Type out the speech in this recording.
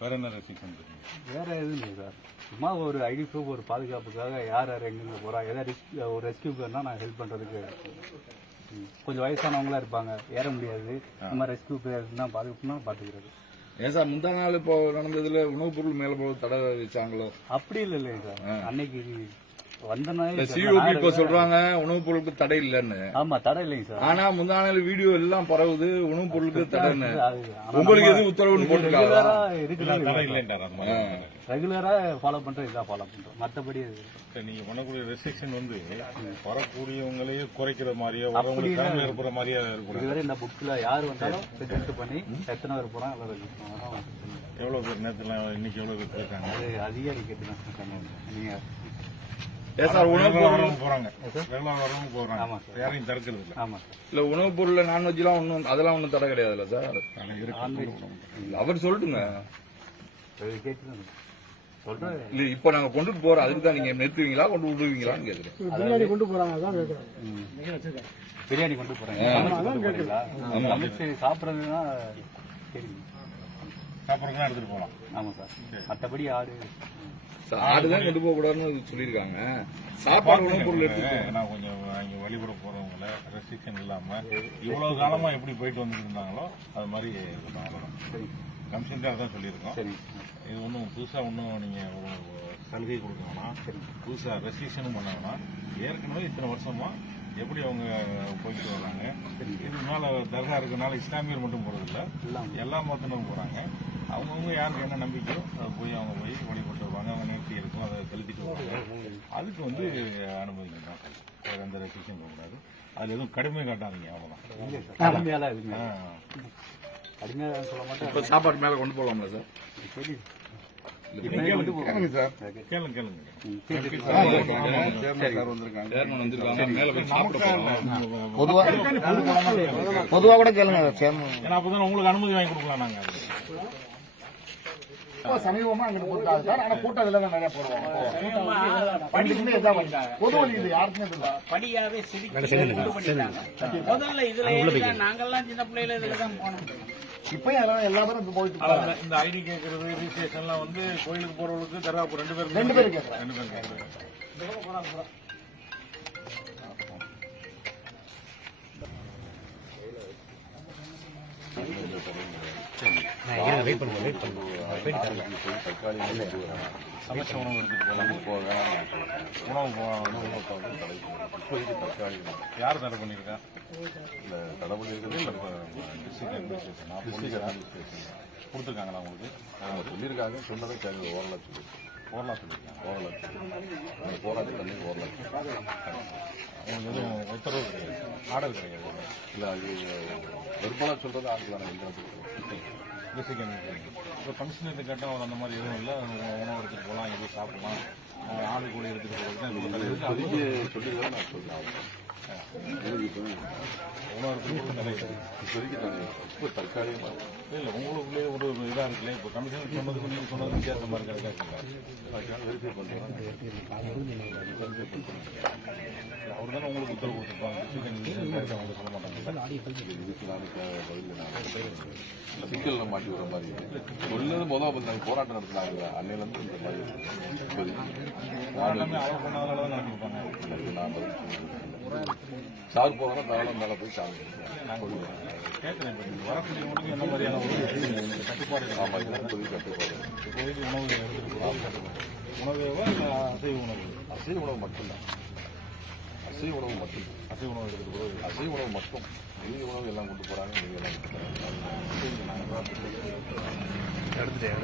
வேற என்ன ரெஸ்ட்ரிக்ஷன் இருக்கு? வேற எதுவும் இல்லை சார். சும்மா ஒரு ஐடி ப்ரூஃப், ஒரு பாதுகாப்புக்காக யார் யார் எங்கெங்க போகிறா, ஏதாவது ஒரு ரெஸ்கியூக்கு நான் ஹெல்ப் பண்ணுறதுக்கு. கொஞ்சம் வயசானவங்களா இருப்பாங்க, ஏற முடியாது, நம்ம ரெஸ்கியூ தான் பாதுகாப்புனா பார்த்துக்கிறது. ஏன் சார் முந்தா நாள் இப்போ நடந்ததுல உணவுப் பொருள் மேல போல தடை வச்சாங்களோ? அப்படி இல்லைங்க சார். அன்னைக்கு வந்தனா சிஓபி இப்ப சொல்றாங்க உணவுப் பொருளுக்கு தடை இல்லைன்னு. ஆமா, தடை இல்லைங்க சார். ஆனா முந்தா நாள் வீடியோ எல்லாம் பரவுது உணவுப் பொருளுக்கு தடைன்னு. உங்களுக்கு எதுவும் உத்தரவுன்னு போட்டுருக்காங்க? ரெகுலரா ஃபாலோ பண்றோம், இதான் ஃபாலோ பண்றோம். மற்றபடி நீங்க பண்ணக்கூடிய ரெஸ்ட்ரிக்ஷன் வந்து வரக்கூடியவங்களையே குறைக்கிற மாதிரியா, வரவங்களுக்கு கடமை ஏற்படுற மாதிரியா இருக்கும். இதுவரை இந்த புக்ல யார் வந்தாலும் ரெஜிஸ்டர் பண்ணி எத்தனை பேர் போறாங்க எவ்வளவு பேர் நேரத்துல இன்னைக்கு எவ்வளவு பேர் போயிருக்காங்க? அது அதிகாரி கேட்டு நீங்க யாரையும் தடுக்கிறது இல்ல. இல்ல உணவுப் பொருள்ல நான்வெஜ் எல்லாம் ஒன்னும் அதெல்லாம் ஒன்னும் தடை கிடையாதுல்ல சார்? அவர் சொல்லுங்க. இல்ல இப்ப நாங்க கொண்டுட்டு போறோம், அதுக்கு தான் நீங்க நிறுத்துவீங்களா கொண்டு விடுவீங்களான்னு கேக்குறேன். பிரியாணி கொண்டு போறாங்க, பிரியாணி கொண்டு போறாங்க. சாப்பிடறதுன்னா சாப்பிடறதுலாம் எடுத்துட்டு போகலாம். ஆமா சார். மற்றபடி ஆடுதான் கொண்டு போக கூடாதுன்னு சொல்லிருக்காங்க. சாப்பாடு உணவுப் பொருள் எடுத்து நான் கொஞ்சம் இங்க வழிபட போறவங்கள ரெஸ்ட்ரிக்ஷன் இல்லாம இவ்வளவு காலமா எப்படி போயிட்டு வந்துட்டு இருந்தாங்களோ அது மாதிரி கமிஷன் அதான் சொல்லியிருக்கோம். இது ஒன்றும் புதுசா ஒன்றும் நீங்க சலுகை கொடுக்கணும்னா, புதுசா ரெஸ்ட்ரிக்ஷனும் பண்ணாங்கன்னா, ஏற்கனவே இத்தனை வருஷமா எப்படி அவங்க போயிட்டு வர்றாங்க. இதனால தர்கா இருக்கனால இஸ்லாமியர் மட்டும் போறதில்ல, எல்லா மதத்தினரும் போறாங்க. அவங்கவுங்க யாருக்கு என்ன நம்பிக்கையோ அதை போய் அவங்க போய் வழிபட்டு வருவாங்க. அவங்க நேர்த்தி இருக்கும், அதை செலுத்திட்டு வருவாங்க. அதுக்கு வந்து அனுமதிக்கலாம். வேற எந்த ரெஸ்ட்ரிக்ஷன் போகக்கூடாது. அதுல எதுவும் கடுமையை காட்டாதீங்க, அவ்வளவுதான். இப்ப சாப்பாடு மேல கொண்டு போகலாம்ல சார்? பொதுவா கூட கேளுங்க. அப்பதான் உங்களுக்கு அனுமதி வாங்கி கொடுக்கலாம். நாங்க சமீபமா அங்க போட்டாங்க சார். ஆனா கூட்டம் இதுல தான் நிறைய போடுவாங்க. பொது வழி இது யாருக்குமே இல்லை. படியாவே முதல்ல இதுல நாங்கெல்லாம் சின்ன பிள்ளைல இதுலதான் போனோம். இப்பயும் அதெல்லாம் எல்லா பேரும் போயிட்டு இந்த ஐடி கேட்கறது, ரிஜிஸ்ட்ரேஷன் எல்லாம் வந்து கோயிலுக்கு போறவங்களுக்கு தர்காவுக்கு ரெண்டு பேரும் கேட்கறாங்க. சமைச்ச உணவு எடுத்துட்டு தற்காலி யார் தடை பண்ணிருக்கா? இல்ல தடை பண்ணிருக்கிறது கொடுத்துருக்காங்களா உங்களுக்கு? சொல்லியிருக்காங்க. சொன்னதை கேள்வி ஓரளவு சொல்லியிருக்காங்க. போராட்டம் தண்ணி ஓரளவு உங்களுக்கு எதுவும் உத்தரவு கிடையாது, ஆர்டர் கிடையாது. இல்லை அது வெறுப்பாக சொல்றது ஆட்கள் இப்போ கமிஷனர் கேட்டால் அவர் அந்த மாதிரி எதுவும் இல்லை, உணவு எடுத்துட்டு போகலாம், எதுவும் சாப்பிடலாம், ஆடு கூட எடுத்துட்டு போகிறது தான் சொல்லிதான் நான் சொல்றேன். இப்போதைக்கு தற்காலிகமாக இல்லை உங்களுக்குள்ளே ஒரு இதாக இருக்குல்ல. இப்போ கமிஷனர் சொன்னதுக்கு நீங்கள் சொன்னது வித்தியாச மாதிரி கிடைக்காதுங்களா? வெரிஃபை பண்ணுறேன். அவர் தானே உங்களுக்கு உத்தரவு கொடுத்துருப்பாங்க. அவங்க சொல்ல மாட்டாங்க. இதுக்கு நான் பதில் சிக்கல்ல மாட்டி விடுற மாதிரி சொல்லது முதல் பண்ணாங்க. போராட்டம் நடத்தினாங்க. அன்னையிலேருந்து இந்த மாதிரி எல்லாமே அவர் பண்ணாதால தான் நடத்திருப்பாங்க. நான் பதில் சார் போனா தாராளம் மேலே போய் சார் கேட்குறேன். வரக்கூடியவங்களுக்கு என்ன மாதிரியான ஒரு கட்டுப்பாடு? ஆமாம், இப்போதைக்கு கட்டுப்பாடு. இப்போதைக்கு உணவு எடுத்துட்டு உணவேவா இல்லை அசைவ உணவு? அசைவ உணவு மட்டும்தான். அசைவ உணவு மட்டும். அசைவ உணவு எடுத்துட்டு போகிறது. அசைவ உணவு மட்டும். நீங்க உணவு எல்லாம் கொண்டு போறாங்க. நீங்க எல்லாம் எடுத்துட்டேன்.